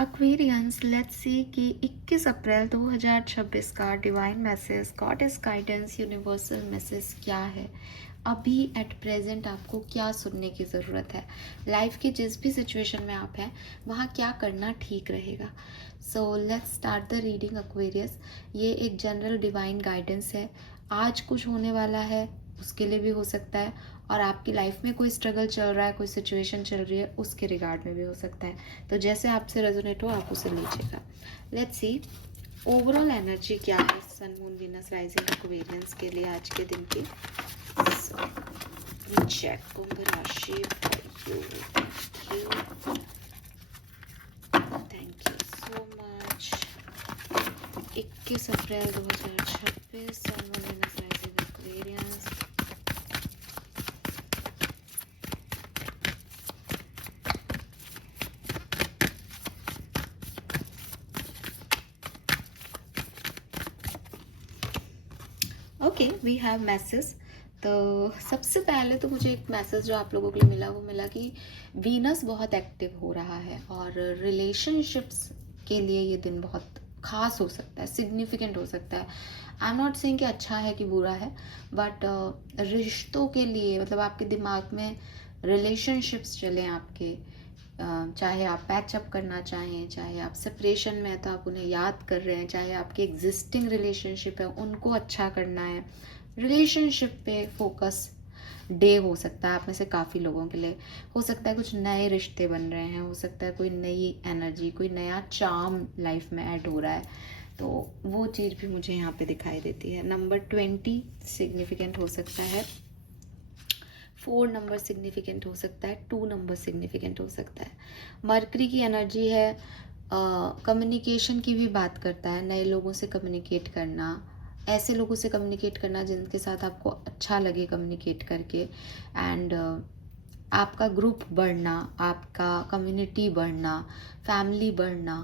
Aquarians, let's see कि 21 April 2026 का divine message, goddess guidance, universal message क्या है। अभी एट प्रेजेंट आपको क्या सुनने की ज़रूरत है, लाइफ की जिस भी सिचुएशन में आप हैं वहाँ क्या करना ठीक रहेगा। So let's start the reading Aquarius. ये एक जनरल डिवाइन गाइडेंस है। आज कुछ होने वाला है उसके लिए भी हो सकता है, और आपकी लाइफ में कोई स्ट्रगल चल रहा है, कोई सिचुएशन चल रही है, उसके रिगार्ड में भी हो सकता है। तो जैसे आपसे रेजोनेट हो आप उसे लीजिएगा। लेट्स सी ओवरऑल एनर्जी क्या है sun moon Venus rising Aquarians के लिए आज के दिन की। चेक कुंभ राशि for you. Thank you so much. 21 April 2026 sun moon Venus rising Aquarians. Okay, we have message. तो सबसे पहले तो मुझे एक मैसेज जो आप लोगों के लिए मिला वो मिला कि वीनस बहुत एक्टिव हो रहा है, और रिलेशनशिप्स के लिए ये दिन बहुत खास हो सकता है, सिग्निफिकेंट हो सकता है। आई एम नॉट सेइंग कि अच्छा है कि बुरा है, बट रिश्तों के लिए मतलब आपके दिमाग में रिलेशनशिप्स चलें आपके, चाहे आप पैचअप करना चाहें, चाहे आप सेपरेशन में हैं तो आप उन्हें याद कर रहे हैं, चाहे आपके एग्जिस्टिंग रिलेशनशिप है उनको अच्छा करना है, रिलेशनशिप पे फोकस डे हो सकता है आप में से काफ़ी लोगों के लिए। हो सकता है कुछ नए रिश्ते बन रहे हैं, हो सकता है कोई नई एनर्जी, कोई नया चार्म लाइफ में ऐड हो रहा है। तो वो चीज़ भी मुझे यहाँ पे दिखाई देती है। नंबर 20 सिग्निफिकेंट हो सकता है, 4 नंबर सिग्निफिकेंट हो सकता है, 2 नंबर सिग्निफिकेंट हो सकता है। मरकरी की एनर्जी है, कम्युनिकेशन की भी बात करता है, नए लोगों से कम्युनिकेट करना, ऐसे लोगों से कम्युनिकेट करना जिनके साथ आपको अच्छा लगे कम्युनिकेट करके, एंड आपका ग्रुप बढ़ना, आपका कम्युनिटी बढ़ना, फैमिली बढ़ना,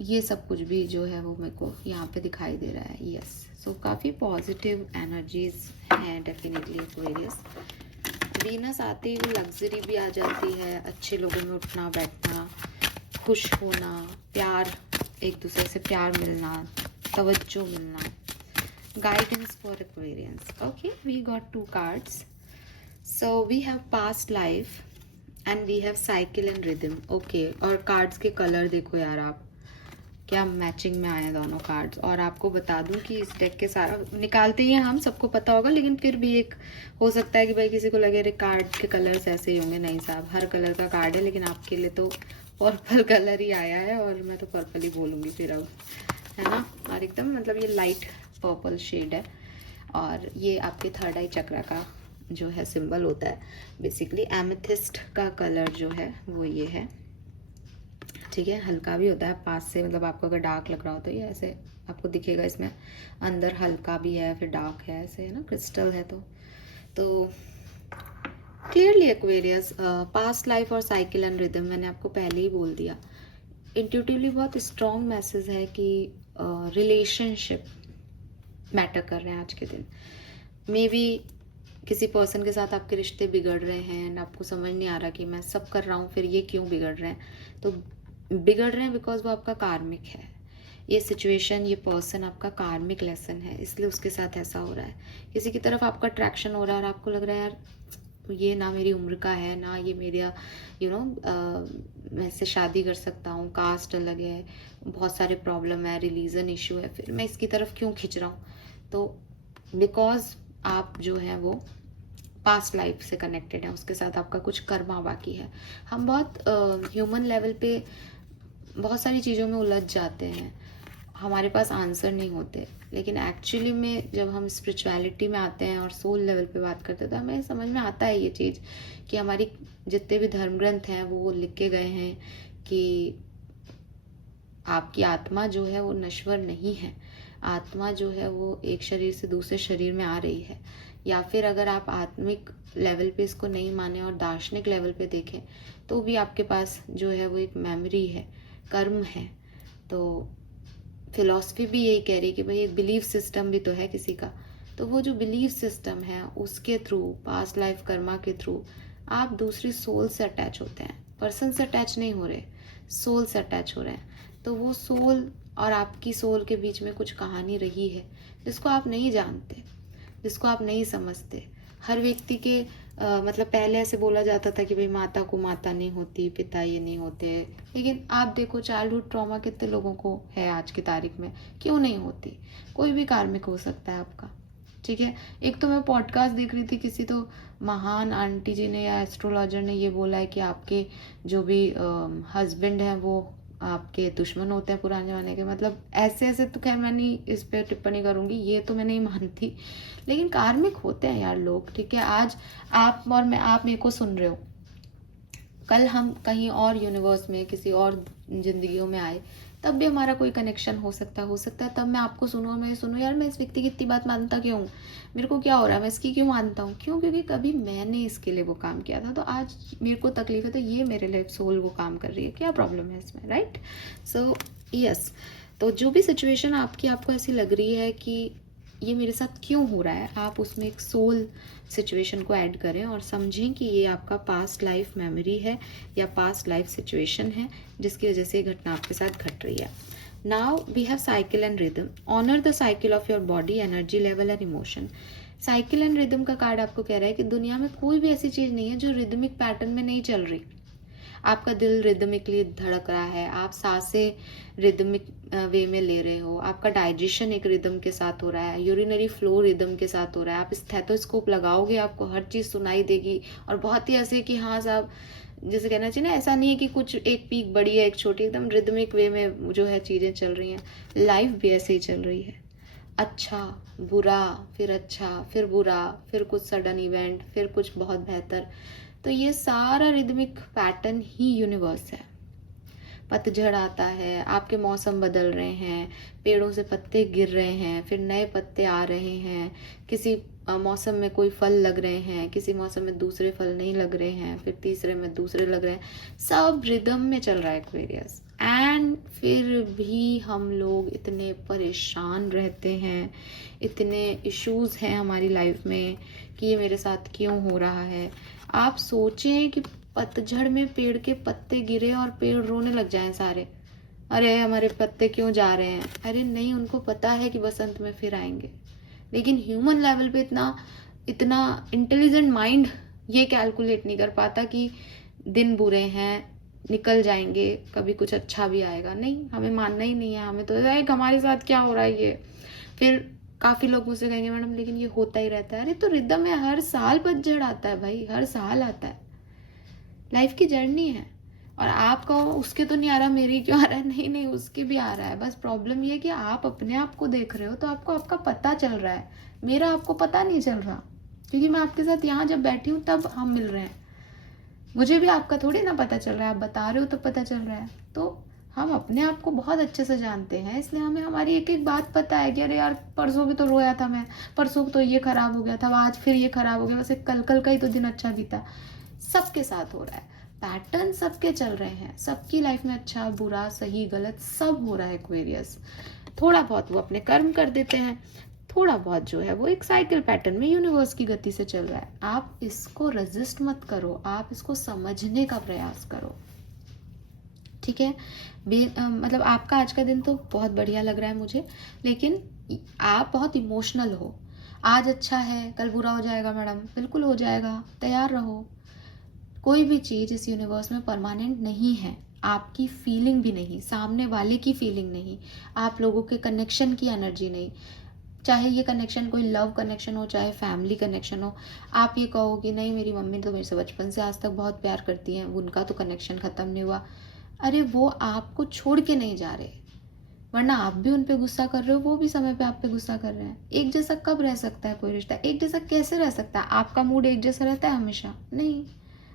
ये सब कुछ भी जो है वो मेरे को यहाँ पे दिखाई दे रहा है। यस, सो काफ़ी पॉजिटिव एनर्जीज हैं डेफिनेटली एक्वेरियस। वीनस आते ही लग्जरी भी आ जाती है, अच्छे लोगों में उठना बैठना, खुश होना, प्यार, एक दूसरे से प्यार मिलना, तवज्जो मिलना। Guidance for Aquarians. Okay, we got 2 cards. So we have past life and we have cycle and rhythm. Okay, और कार्ड्स के कलर देखो यार आप, क्या मैचिंग में आए दोनों कार्ड्स। और आपको बता दूं कि इस डेक के सारा निकालते ही हैं हम, सबको पता होगा, लेकिन फिर भी एक हो सकता है कि भाई किसी को लगे अरे कार्ड के कलर्स ऐसे ही होंगे। नहीं साहब, हर कलर का कार्ड है, लेकिन आपके लिए तो पर्पल कलर ही आया है, और मैं तो पर्पल ही बोलूँगी फिर अब, है ना। और एकदम मतलब ये लाइट पर्पल शेड है, और ये आपके थर्ड आई चक्रा का जो है सिंबल होता है। बेसिकली एमेथिस्ट का कलर जो है वो ये है, ठीक है। हल्का भी होता है पास से, मतलब आपको अगर डार्क लग रहा हो तो ये ऐसे आपको दिखेगा, इसमें अंदर हल्का भी है फिर डार्क है, ऐसे है ना, क्रिस्टल है। तो क्लियरली एक्वेरियस, पास्ट लाइफ और साइकिल एंड रिदम मैंने आपको पहले ही बोल दिया। इंट्यूटिवली बहुत स्ट्रॉन्ग मैसेज है कि रिलेशनशिप मैटर कर रहे हैं आज के दिन। मे बी किसी पर्सन के साथ आपके रिश्ते बिगड़ रहे हैं एंड आपको समझ नहीं आ रहा कि मैं सब कर रहा हूँ फिर ये क्यों बिगड़ रहे हैं। तो बिगड़ रहे हैं बिकॉज वो आपका कार्मिक है, ये सिचुएशन, ये पर्सन आपका कार्मिक लेसन है, इसलिए उसके साथ ऐसा हो रहा है। किसी की तरफ आपका अट्रैक्शन हो रहा है और आपको लग रहा है यार ये ना मेरी उम्र का है, ना ये मेरा मैं इससे शादी कर सकता हूँ, कास्ट अलग है, बहुत सारे प्रॉब्लम है, रिलीजन इशू है, फिर मैं इसकी तरफ क्यों खींच रहा हूँ। तो बिकॉज आप जो है वो पास्ट लाइफ से कनेक्टेड है, उसके साथ आपका कुछ कर्मा बाकी है। हम बहुत ह्यूमन लेवल पे बहुत सारी चीज़ों में उलझ जाते हैं, हमारे पास आंसर नहीं होते, लेकिन एक्चुअली में जब हम स्पिरिचुअलिटी में आते हैं और सोल लेवल पे बात करते हैं तो हमें समझ में आता है ये चीज़ कि हमारी जितने भी धर्म ग्रंथ हैं वो लिख के गए हैं कि आपकी आत्मा जो है वो नश्वर नहीं है, आत्मा जो है वो एक शरीर से दूसरे शरीर में आ रही है। या फिर अगर आप आत्मिक लेवल पे इसको नहीं माने और दार्शनिक लेवल पे देखें तो भी आपके पास जो है वो एक मेमोरी है, कर्म है। तो फिलॉसफी भी यही कह रही है कि भाई एक बिलीफ सिस्टम भी तो है किसी का। तो वो जो बिलीफ सिस्टम है उसके थ्रू, पास्ट लाइफ कर्मा के थ्रू आप दूसरी सोल से अटैच होते हैं, पर्सन से अटैच नहीं हो रहे। सोल से अटैच हो रहे हैं, तो वो सोल और आपकी सोल के बीच में कुछ कहानी रही है जिसको आप नहीं जानते, जिसको आप नहीं समझते। हर व्यक्ति के मतलब पहले ऐसे बोला जाता था कि भाई माता को माता नहीं होती, पिता ये नहीं होते, लेकिन आप देखो चाइल्डहुड ट्रॉमा कितने लोगों को है आज की तारीख में, क्यों नहीं होती? कोई भी कार्मिक हो सकता है आपका, ठीक है। एक तो मैं पॉडकास्ट देख रही थी, किसी तो महान आंटी जी ने या एस्ट्रोलॉजर ने ये बोला है कि आपके जो भी हस्बैंड हैं वो आपके दुश्मन होते हैं पुराने ज़माने के। मतलब ऐसे ऐसे तो खैर मैं नहीं इस पर टिप्पणी करूँगी, ये तो मैं नहीं मानती, लेकिन कार्मिक होते हैं यार लोग, ठीक है। आज आप और मैं, आप मेरे को सुन रहे हो, कल हम कहीं और यूनिवर्स में किसी और जिंदगियों में आए, तब भी हमारा कोई कनेक्शन हो सकता है। तब मैं आपको सुनूँ और मैं सुनूँ यार मैं इस व्यक्ति की इतनी बात मानता क्यों हूँ, मेरे को क्या हो रहा है, मैं इसकी क्यों मानता हूँ, क्यों? क्योंकि कभी मैंने इसके लिए वो काम किया था, तो आज मेरे को तकलीफ है, तो ये मेरे लिए सोल वो काम कर रही है, क्या प्रॉब्लम है इसमें, राइट? सो यस, तो जो भी सिचुएशन आपको ऐसी लग रही है कि ये मेरे साथ क्यों हो रहा है, आप उसमें एक सोल सिचुएशन को ऐड करें और समझें कि ये आपका पास्ट लाइफ मेमोरी है या पास्ट लाइफ सिचुएशन है जिसकी वजह से ये घटना आपके साथ घट रही है। Now we have cycle and rhythm. Honour the cycle of your body, energy level and emotion. Cycle and rhythm का कार्ड आपको कह रहा है कि दुनिया में कोई भी ऐसी चीज़ नहीं है जो रिदमिक पैटर्न में नहीं चल रही। आपका दिल रिदमिकली धड़क रहा है, आप सांसें रिदमिक वे में ले रहे हो, आपका डाइजेशन एक रिदम के साथ हो रहा है, यूरिनरी फ्लो रिदम के साथ हो रहा है। आप स्टेथोस्कोप लगाओगे, आपको हर चीज़ सुनाई देगी, और बहुत ही ऐसे कि हाँ साहब, जैसे कहना चाहिए ना, ऐसा नहीं है कि कुछ एक पीक बड़ी है एक छोटी, एकदम रिदमिक वे में जो है चीज़ें चल रही हैं। लाइफ भी ऐसे ही चल रही है, अच्छा बुरा, फिर अच्छा, फिर बुरा, फिर कुछ सडन इवेंट, फिर कुछ बहुत बेहतर। तो ये सारा रिदमिक पैटर्न ही यूनिवर्स है। पतझड़ आता है, आपके मौसम बदल रहे हैं, पेड़ों से पत्ते गिर रहे हैं, फिर नए पत्ते आ रहे हैं, किसी मौसम में कोई फल लग रहे हैं, किसी मौसम में दूसरे फल नहीं लग रहे हैं, फिर तीसरे में दूसरे लग रहे हैं। सब रिदम में चल रहा है एक्वेरियस, एंड फिर भी हम लोग इतने परेशान रहते हैं, इतने इश्यूज हैं हमारी लाइफ में कि ये मेरे साथ क्यों हो रहा है। आप सोचें कि पतझड़ में पेड़ के पत्ते गिरे और पेड़ रोने लग जाएं सारे, अरे हमारे पत्ते क्यों जा रहे हैं। अरे नहीं, उनको पता है कि बसंत में फिर आएंगे, लेकिन ह्यूमन लेवल पे इतना इतना इंटेलिजेंट माइंड ये कैलकुलेट नहीं कर पाता कि दिन बुरे हैं, निकल जाएंगे, कभी कुछ अच्छा भी आएगा। नहीं, हमें मानना ही नहीं है, हमें तो एक हमारे साथ क्या हो रहा है ये। फिर काफ़ी लोग मुझसे कहेंगे मैडम लेकिन ये होता ही रहता है। अरे तो रिदम है, हर साल पतझड़ आता है भाई, हर साल आता है, लाइफ की जर्नी है। और आप कहो उसके तो नहीं आ रहा, मेरी क्यों आ रहा है, नहीं नहीं उसके भी आ रहा है। बस प्रॉब्लम ये है कि आप अपने आप को देख रहे हो तो आपको आपका पता चल रहा है, मेरा आपको पता नहीं चल रहा, क्योंकि मैं आपके साथ यहाँ जब बैठी हूँ तब हम मिल रहे हैं, मुझे भी आपका थोड़ी ना पता चल रहा है, आप बता रहे हो तो पता चल रहा है। तो हम अपने आप को बहुत अच्छे से जानते हैं, इसलिए हमें हमारी एक एक बात पता है कि अरे यार परसों भी तो रोया था मैं, परसों तो ये खराब हो गया था, आज फिर ये खराब हो गया, वैसे कल कल का ही तो दिन अच्छा बीता। सबके साथ हो रहा है, पैटर्न सबके चल रहे हैं, सबकी लाइफ में अच्छा बुरा सही गलत सब हो रहा है एक्वेरियस। थोड़ा बहुत वो अपने कर्म कर देते हैं, थोड़ा बहुत जो है वो एक साइकिल पैटर्न में यूनिवर्स की गति से चल रहा है। आप इसको रेजिस्ट मत करो, आप इसको समझने का प्रयास करो, ठीक है। मतलब आपका आज का दिन तो बहुत बढ़िया लग रहा है मुझे, लेकिन आप बहुत इमोशनल हो। आज अच्छा है कल बुरा हो जाएगा मैडम, बिल्कुल हो जाएगा, तैयार रहो। कोई भी चीज़ इस यूनिवर्स में परमानेंट नहीं है, आपकी फीलिंग भी नहीं, सामने वाले की फीलिंग नहीं, आप लोगों के कनेक्शन की एनर्जी नहीं, चाहे ये कनेक्शन कोई लव कनेक्शन हो चाहे फैमिली कनेक्शन हो। आप ये कहो कि नहीं मेरी मम्मी तो मेरे से बचपन से आज तक बहुत प्यार करती हैं, उनका तो कनेक्शन ख़त्म नहीं हुआ। अरे वो आपको छोड़ के नहीं जा रहे, वरना आप भी उन पे गुस्सा कर रहे हो, वो भी समय पे आप पे गुस्सा कर रहे हैं। एक जैसा कब रह सकता है कोई रिश्ता, एक जैसा कैसे रह सकता है? आपका मूड एक जैसा रहता है हमेशा? नहीं,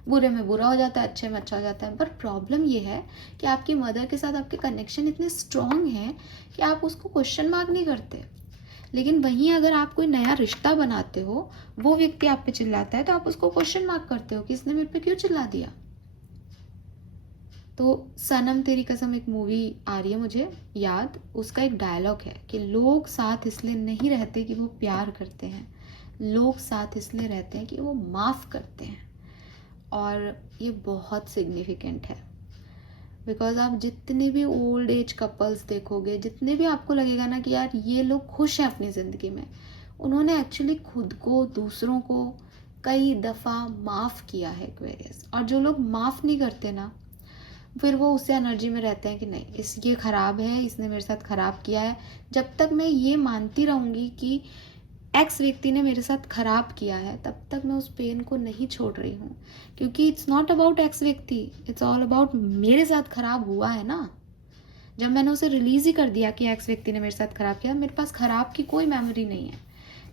बुरे में बुरा हो जाता है, अच्छे में अच्छा हो जाता है। पर प्रॉब्लम ये है कि आपकी मदर के साथ आपके कनेक्शन इतने स्ट्रांग हैं कि आप उसको क्वेश्चन मार्क नहीं करते। लेकिन वहीं अगर आप कोई नया रिश्ता बनाते हो, वो व्यक्ति आप पे चिल्लाता है तो आप उसको क्वेश्चन मार्क करते हो कि इसने मेरे पे क्यों चिल्ला दिया। तो सनम तेरी कसम एक मूवी आ रही है मुझे याद, उसका एक डायलॉग है कि लोग साथ इसलिए नहीं रहते कि वो प्यार करते हैं, लोग साथ इसलिए रहते हैं कि वो माफ़ करते हैं। और ये बहुत सिग्निफिकेंट है। बिकॉज आप जितने भी ओल्ड एज कपल्स देखोगे, जितने भी आपको लगेगा ना कि यार ये लोग खुश हैं अपनी ज़िंदगी में, उन्होंने एक्चुअली खुद को, दूसरों को कई दफ़ा माफ़ किया है एक्वेरियस। और जो लोग माफ़ नहीं करते ना, फिर वो उस एनर्जी में रहते हैं कि नहीं, ये ख़राब है, इसने मेरे साथ ख़राब किया है। जब तक मैं ये मानती रहूँगी कि एक्स व्यक्ति ने मेरे साथ ख़राब किया है, तब तक मैं उस पेन को नहीं छोड़ रही हूँ। क्योंकि इट्स नॉट अबाउट एक्स व्यक्ति, इट्स ऑल अबाउट मेरे साथ ख़राब हुआ है ना। जब मैंने उसे रिलीज़ ही कर दिया कि एक्स व्यक्ति ने मेरे साथ ख़राब किया, मेरे पास ख़राब की कोई मेमोरी नहीं है।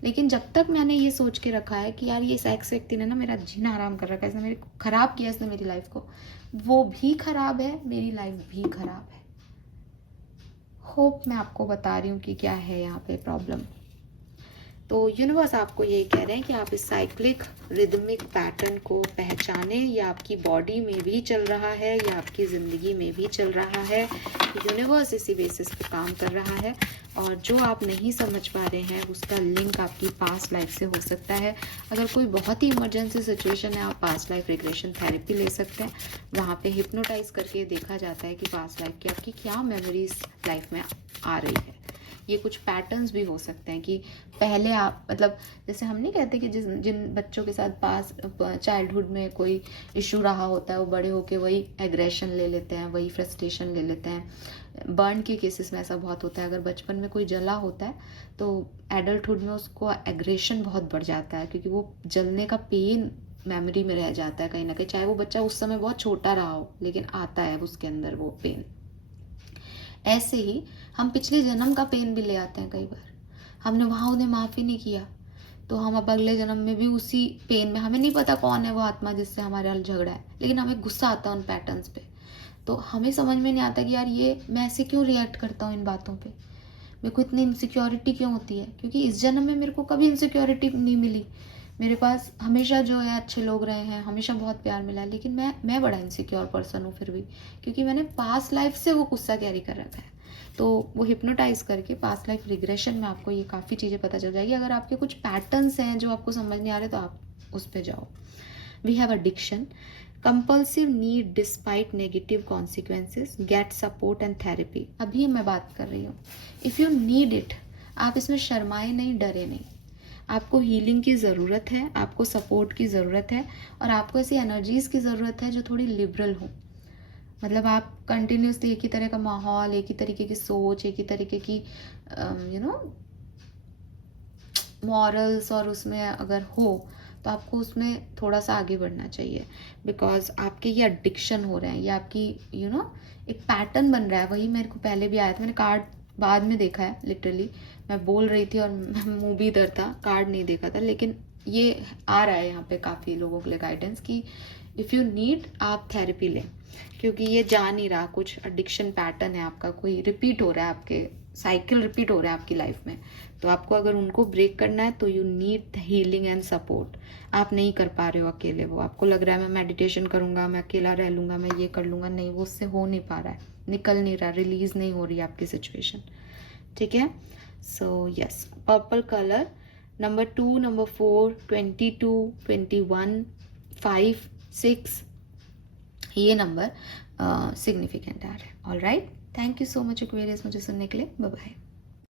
लेकिन जब तक मैंने ये सोच के रखा है कि यार ये इस एक्स व्यक्ति ने ना मेरा जीना आराम कर रखा है, इसने मेरे ख़राब किया, इसने मेरी लाइफ को, वो भी ख़राब है, मेरी लाइफ भी ख़राब है। होप मैं आपको बता रही हूँ कि क्या है यहाँ पे प्रॉब्लम। तो यूनिवर्स आपको यही कह रहे हैं कि आप इस साइक्लिक रिदमिक पैटर्न को पहचानें। ये आपकी बॉडी में भी चल रहा है, या आपकी ज़िंदगी में भी चल रहा है। यूनिवर्स इसी बेसिस पे काम कर रहा है। और जो आप नहीं समझ पा रहे हैं, उसका लिंक आपकी पास्ट लाइफ से हो सकता है। अगर कोई बहुत ही इमरजेंसी सिचुएशन है, आप पास्ट लाइफ रिग्रेशन थेरेपी ले सकते हैं। वहाँ पे हिप्नोटाइज करके देखा जाता है कि पास्ट लाइफ की आपकी क्या मेमोरीज लाइफ में आ रही है। ये कुछ पैटर्न्स भी हो सकते हैं कि पहले आप, मतलब जैसे हम नहीं कहते कि जिन बच्चों के साथ पास चाइल्डहुड में कोई इशू रहा होता है, वो बड़े होके वही एग्रेशन ले लेते हैं, वही फ्रस्ट्रेशन ले लेते हैं। बर्न के केसेस में ऐसा बहुत होता है। अगर बचपन में कोई जला होता है तो एडल्टहुड में उसको एग्रेशन बहुत बढ़ जाता है, क्योंकि वो जलने का पेन मेमोरी में रह जाता है कहीं ना कहीं। चाहे वो बच्चा उस समय बहुत छोटा रहा हो, लेकिन आता है उसके अंदर वो पेन। ऐसे ही हम पिछले जन्म का पेन भी ले आते हैं। कई बार हमने वहाँ उन्हें माफ़ ही नहीं किया, तो हम अब अगले जन्म में भी उसी पेन में, हमें नहीं पता कौन है वो आत्मा जिससे हमारे हाल झगड़ा है, लेकिन हमें गुस्सा आता है उन पैटर्न्स पे। तो हमें समझ में नहीं आता कि यार ये मैं ऐसे क्यों रिएक्ट करता हूँ इन बातों पे, मेरे को इतनी इनसिक्योरिटी क्यों होती है। क्योंकि इस जन्म में मेरे को कभी इनसिक्योरिटी नहीं मिली। मेरे पास हमेशा जो है अच्छे लोग रहे हैं, हमेशा बहुत प्यार मिला है, लेकिन मैं बड़ा इनसिक्योर पर्सन हूँ फिर भी, क्योंकि मैंने पास्ट लाइफ से वो गुस्सा कैरी कर रखा है। तो वो हिप्नोटाइज करके पास्ट लाइफ रिग्रेशन में आपको ये काफ़ी चीज़ें पता चल जाएगी। अगर आपके कुछ पैटर्न्स हैं जो आपको समझ नहीं आ रहे, तो आप उस पर जाओ। We have addiction, compulsive need despite negative consequences, get support and therapy. अभी मैं बात कर रही हूँ, इफ़ यू नीड इट, आप इसमें शर्माए नहीं, डरे नहीं। आपको हीलिंग की ज़रूरत है, आपको सपोर्ट की ज़रूरत है, और आपको ऐसी एनर्जीज़ की ज़रूरत है जो थोड़ी लिबरल हो। मतलब आप कंटिन्यूसली एक ही तरह का माहौल, एक ही तरीके की सोच, एक ही तरीके की मॉरल्स और उसमें अगर हो, तो आपको उसमें थोड़ा सा आगे बढ़ना चाहिए। बिकॉज आपके ये एडिक्शन हो रहे हैं, ये आपकी एक पैटर्न बन रहा है। वही मेरे को पहले भी आया था, मैंने कार्ड बाद में देखा है। लिटरली मैं बोल रही थी और मुंह भी इधर था, कार्ड नहीं देखा था, लेकिन ये आ रहा है यहाँ पे काफ़ी लोगों के लिए गाइडेंस कि इफ़ यू नीड, आप थेरेपी लें। क्योंकि ये जा नहीं रहा, कुछ एडिक्शन पैटर्न है आपका, कोई रिपीट हो रहा है, आपके साइकिल रिपीट हो रहा है आपकी लाइफ में। तो आपको अगर उनको ब्रेक करना है, तो you need healing and support. आप नहीं कर पा रहे हो अकेले, वो आपको लग रहा है मैं मेडिटेशन करूंगा, मैं अकेला रह लूंगा, मैं ये कर लूंगा, नहीं, वो उससे हो नहीं पा रहा है, निकल नहीं रहा, रिलीज नहीं हो रही है आपकी सिचुएशन। ठीक है, so yes, purple colour, number 2, number 4, 22, 21, 5, 6, ये नंबर सिग्निफिकेंट आ रहा है। All right, thank you so much Aquarius मुझे सुनने के लिए। Bye bye.